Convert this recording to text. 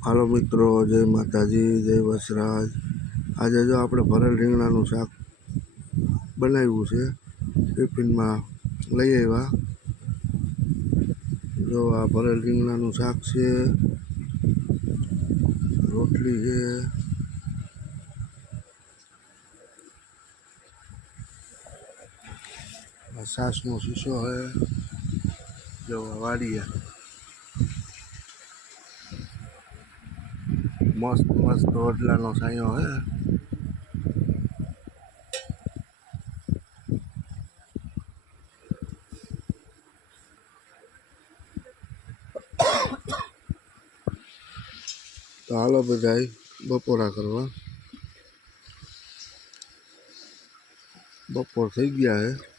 હાલો મિત્રો, જય માતાજી, જય વસરાજ। આજે જો આપણે ભરેલ રીંગણાનું શાક બનાવ્યું છે, ટિફિનમાં લઈ આવ્યા। જો આ ભરેલ રીંગણાનું શાક છે, રોટલી છે, છાશનો શીશો છે, જો વાડિયા મસ્ત મસ્ત રોટલાનો સાયો હે। તો હાલો બધાય બપોરા કરવા। બપોર થઈ ગયા હે।